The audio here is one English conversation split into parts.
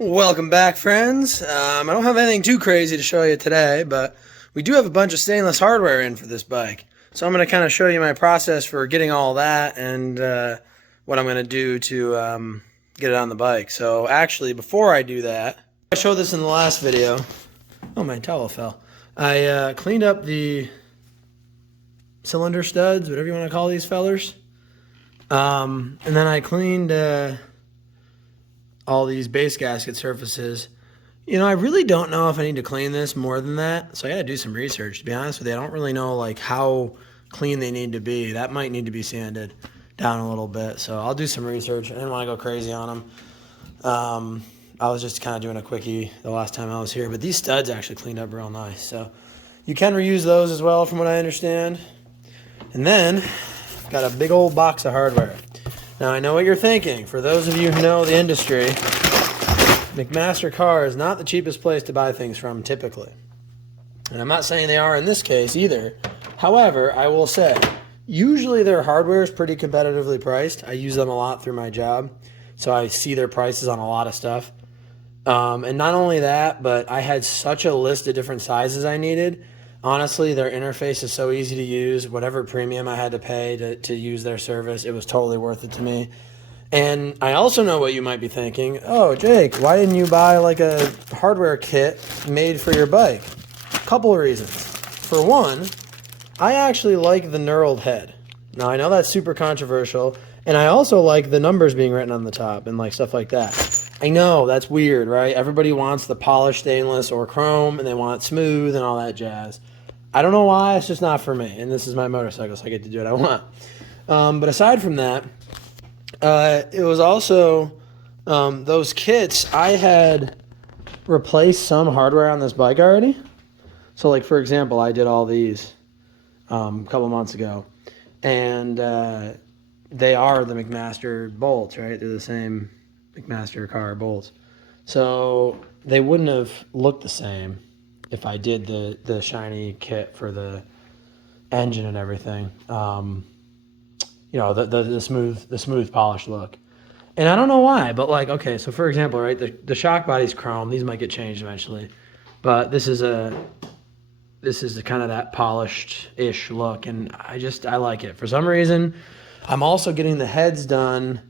Welcome back, friends. I don't have anything too crazy to show you today, but we do have a bunch of stainless hardware in for this bike. So I'm going to kind of show you my process for getting all that and what I'm going to do to get it on the bike. So actually, before I do that, I showed this in the last video. Oh, my towel fell. I cleaned up the cylinder studs, whatever you want to call these fellers. And then I cleaned all these base gasket surfaces. You know, I really don't know if I need to clean this more than that, so I gotta do some research, to be honest with you. I don't really know like how clean they need to be. That might need to be sanded down a little bit, so I'll do some research. I didn't want to go crazy on them. I was just kind of doing a quickie the last time I was here, but these studs actually cleaned up real nice, so you can reuse those as well from what I understand. And then got a big old box of hardware. Now I know what you're thinking. For those of you who know the industry, McMaster-Carr is not the cheapest place to buy things from typically. And I'm not saying they are in this case either. However, I will say, usually their hardware is pretty competitively priced. I use them a lot through my job, so I see their prices on a lot of stuff. And not only that, but I had such a list of different sizes I needed. Honestly, their interface is so easy to use. Whatever premium I had to pay to use their service, it was totally worth it to me. And I also know what you might be thinking. Oh, Jake, why didn't you buy like a hardware kit made for your bike? Couple of reasons. For one, I actually like the knurled head. Now, I know that's super controversial, and I also like the numbers being written on the top and like stuff like that. I know, that's weird, right? Everybody wants the polished stainless or chrome, and they want it smooth and all that jazz. I don't know why, it's just not for me, and this is my motorcycle, so I get to do what I want. But aside from that, it was also those kits. I had replaced some hardware on this bike already. So, like, for example, I did all these a couple months ago, and they are the McMaster bolts, right? They're the same McMaster-Carr bolts. So they wouldn't have looked the same if I did the shiny kit for the engine and everything. You know, the smooth polished look. And I don't know why, but like, okay, so for example, right, the shock body's chrome. These might get changed eventually, but this is the kind of that polished-ish look, and I like it. For some reason, I'm also getting the heads done.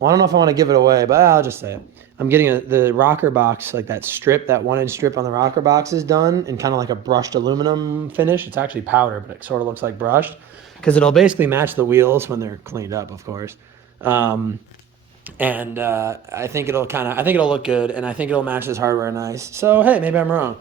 Well, I don't know if I want to give it away, but I'll just say it. I'm getting the rocker box, like that strip, that 1-inch strip on the rocker box is done in kind of like a brushed aluminum finish. It's actually powder, but it sort of looks like brushed because it'll basically match the wheels when they're cleaned up, of course. I think it'll look good, and I think it'll match this hardware nice. So, hey, maybe I'm wrong.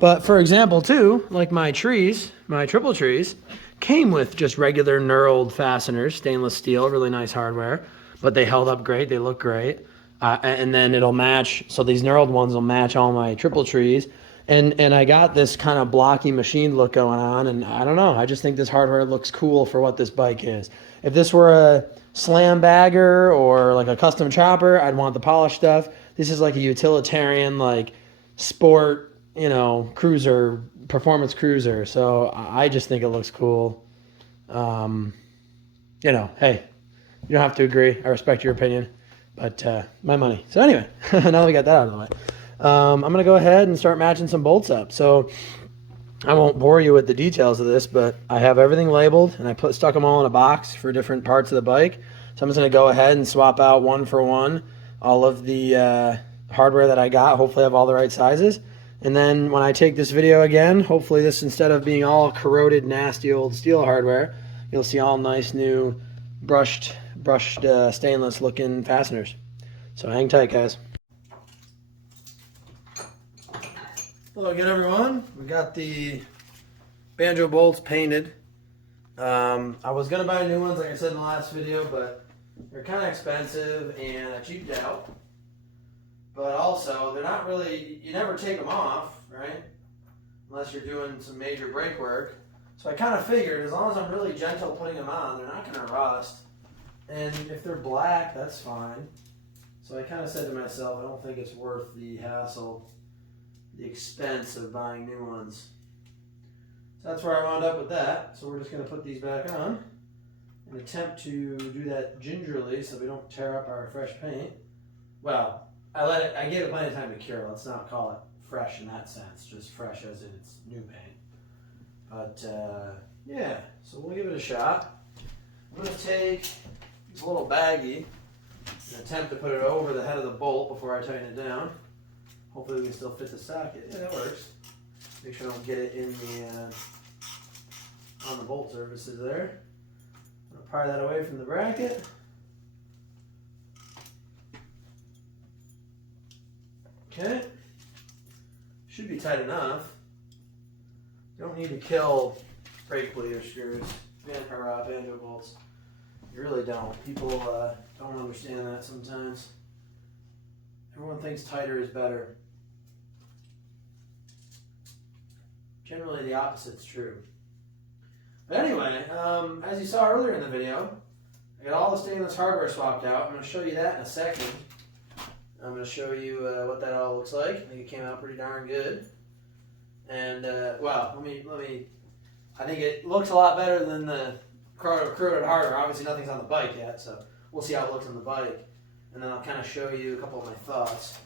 But for example, too, like my triple trees, came with just regular knurled fasteners, stainless steel, really nice hardware. But they held up great. They look great. And then it'll match. So these knurled ones will match all my triple trees. And I got this kind of blocky machine look going on. And I don't know. I just think this hardware looks cool for what this bike is. If this were a slam bagger or like a custom chopper, I'd want the polished stuff. This is like a utilitarian, like sport, you know, cruiser, performance cruiser. So I just think it looks cool. You know, hey. You don't have to agree. I respect your opinion, but my money. So anyway, now that we got that out of the way, I'm going to go ahead and start matching some bolts up. So I won't bore you with the details of this, but I have everything labeled, and I stuck them all in a box for different parts of the bike. So I'm just going to go ahead and swap out one for one all of the hardware that I got. Hopefully I have all the right sizes. And then when I take this video again, hopefully this, instead of being all corroded, nasty old steel hardware, you'll see all nice new brushed stainless looking fasteners. So hang tight, guys. Hello again, everyone. We got the banjo bolts painted. I was gonna buy new ones like I said in the last video, but they're kind of expensive and I cheaped out. But also they're not really, you never take them off, right? Unless you're doing some major brake work. So I kind of figured as long as I'm really gentle putting them on, they're not gonna rust. And if they're black, that's fine. So I kind of said to myself, I don't think it's worth the hassle, the expense of buying new ones. So that's where I wound up with that. So we're just going to put these back on and attempt to do that gingerly so we don't tear up our fresh paint. Well, I gave it plenty of time to cure. Let's not call it fresh in that sense, just fresh as in it's new paint. But yeah, so we'll give it a shot. I'm gonna take this little baggie and attempt to put it over the head of the bolt before I tighten it down. Hopefully we can still fit the socket. Yeah, that works. Make sure I don't get it in the on the bolt surfaces there. I'm gonna pry that away from the bracket. Okay, should be tight enough. You don't need to kill brake bleeder screws, banjo bolts. You really don't. People don't understand that sometimes. Everyone thinks tighter is better. Generally, the opposite's true. But anyway, as you saw earlier in the video, I got all the stainless hardware swapped out. I'm going to show you that in a second. I'm going to show you what that all looks like. I think it came out pretty darn good. And, well, let me, I think it looks a lot better than the corroded hardware. Obviously, nothing's on the bike yet, so we'll see how it looks on the bike. And then I'll kind of show you a couple of my thoughts.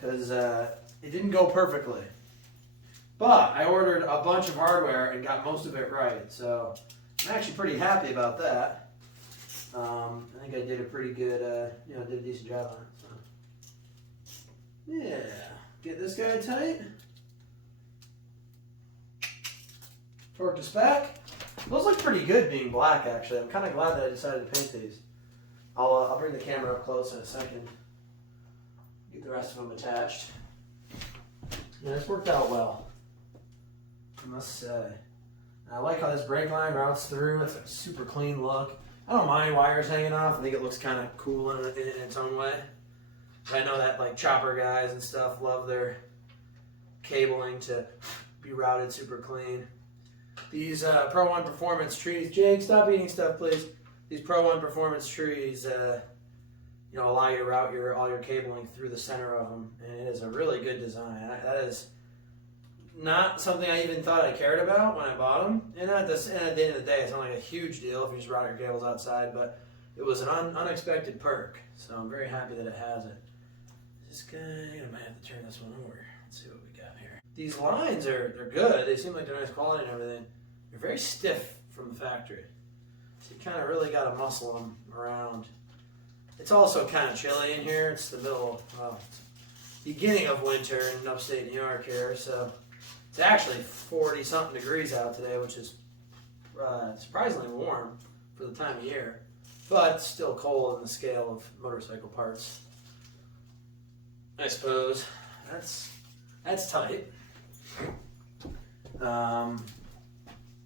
Because it didn't go perfectly. But I ordered a bunch of hardware and got most of it right. So I'm actually pretty happy about that. I think I did a pretty good, did a decent job on it. So. Yeah, get this guy tight. Torque to spec. Those look pretty good being black, actually. I'm kind of glad that I decided to paint these. I'll bring the camera up close in a second. Get the rest of them attached. Yeah, it's worked out well, I must say. I like how this brake line routes through. It's a super clean look. I don't mind wires hanging off. I think it looks kind of cool in its own way. But I know that like chopper guys and stuff love their cabling to be routed super clean. These Pro One Performance trees, Jake, stop eating stuff, please. These Pro One Performance trees, allow you to route all your cabling through the center of them, and it is a really good design. That is not something I even thought I cared about when I bought them. And at the end of the day, it's not like a huge deal if you just route your cables outside, but it was an unexpected perk, so I'm very happy that it has it. This guy, I might have to turn this one over. Let's see what we got here. These lines they're good. They seem like they're nice quality and everything. They're very stiff from the factory, so you kind of really got to muscle them around. It's also kind of chilly in here. It's the beginning of winter in upstate New York here, so it's actually 40-something degrees out today, which is surprisingly warm for the time of year, but still cold in the scale of motorcycle parts. I suppose that's tight.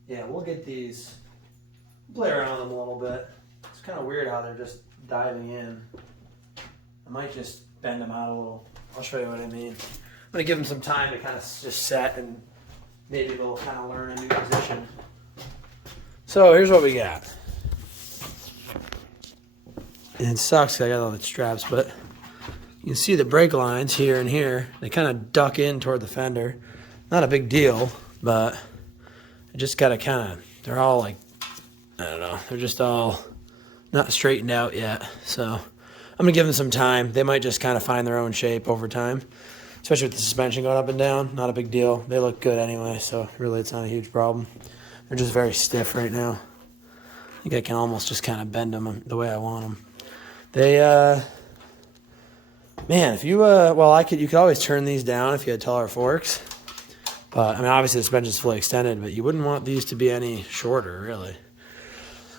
Yeah, we'll get these. Play around with them a little bit. It's kind of weird how they're just diving in. I might just bend them out a little. I'll show you what I mean. I'm gonna give them some time to kind of just set, and maybe they'll kind of learn a new position. So here's what we got. And it sucks 'cause I got all the straps, but you can see the brake lines here and here. They kind of duck in toward the fender. Not a big deal, but I just gotta they're all like, I don't know, they're just all not straightened out yet. So I'm gonna give them some time. They might just kind of find their own shape over time, especially with the suspension going up and down. Not a big deal. They look good anyway, so really it's not a huge problem. They're just very stiff right now. I think I can almost just kind of bend them the way I want them. They, man, if you, you could always turn these down if you had taller forks. But, I mean, obviously the suspension's fully extended, but you wouldn't want these to be any shorter, really.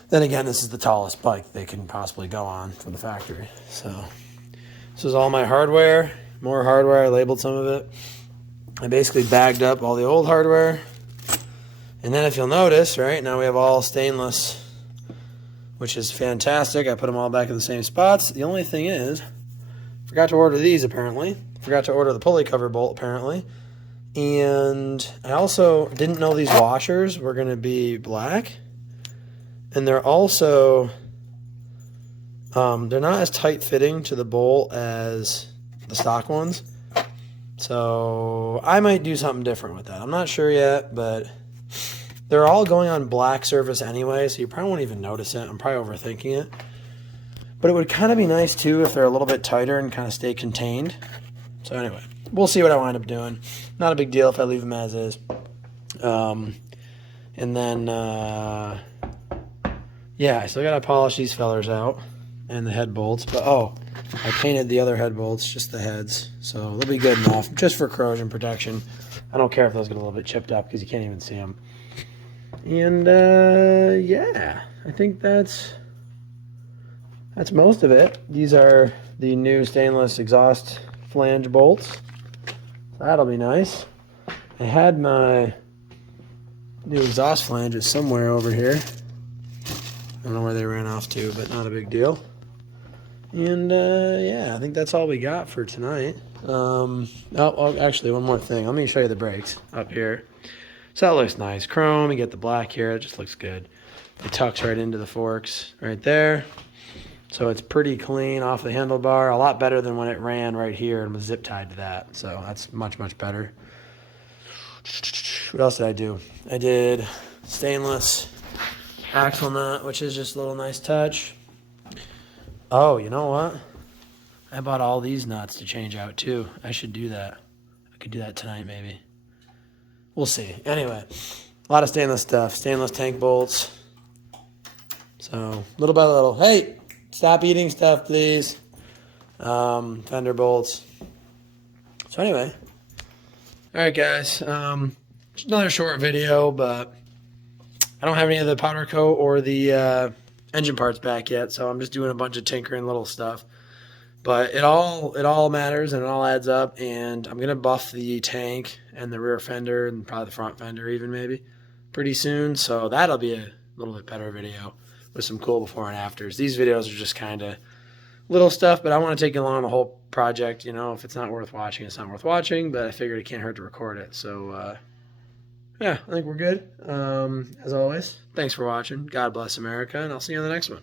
Then again, this is the tallest bike they can possibly go on from the factory. So, this is all my hardware. More hardware. I labeled some of it. I basically bagged up all the old hardware. And then if you'll notice, right, now we have all stainless, which is fantastic. I put them all back in the same spots. The only thing is, forgot to order these apparently. Forgot to order the pulley cover bolt apparently. And I also didn't know these washers were going to be black. And they're also, they're not as tight fitting to the bolt as the stock ones. So I might do something different with that. I'm not sure yet, but they're all going on black surface anyway, so you probably won't even notice it. I'm probably overthinking it. But it would kind of be nice too if they're a little bit tighter and kind of stay contained. So anyway, we'll see what I wind up doing. Not a big deal if I leave them as is. And then, yeah, I still got to polish these fellers out and the head bolts. But, oh, I painted the other head bolts, just the heads. So they'll be good enough, just for corrosion protection. I don't care if those get a little bit chipped up because you can't even see them. And, yeah, I think that's most of it. These are the new stainless exhaust flange bolts. So that'll be nice. I had my new exhaust flanges somewhere over here. I don't know where they ran off to, but not a big deal. And yeah, I think that's all we got for tonight. Oh, actually, one more thing. Let me show you the brakes up here. So that looks nice. Chrome, you get the black here. It just looks good. It tucks right into the forks right there. So it's pretty clean off the handlebar. A lot better than when it ran right here and was zip tied to that. So that's much, much better. What else did I do? I did stainless axle nut, which is just a little nice touch. Oh, you know what? I bought all these nuts to change out too. I should do that. I could do that tonight maybe. We'll see. Anyway, a lot of stainless stuff. Stainless tank bolts. So little by little. Hey, stop eating stuff, please. Fender bolts. So anyway. All right, guys. Another short video, but I don't have any of the powder coat or the engine parts back yet, so I'm just doing a bunch of tinkering little stuff. But it all matters and it all adds up, and I'm gonna buff the tank and the rear fender and probably the front fender even maybe pretty soon. So that'll be a little bit better video with some cool before and afters. These videos are just kind of little stuff, but I want to take you along the whole project. You know, if it's not worth watching, it's not worth watching, but I figured it can't hurt to record it. So yeah, I think we're good. As always, thanks for watching. God bless America, and I'll see you on the next one.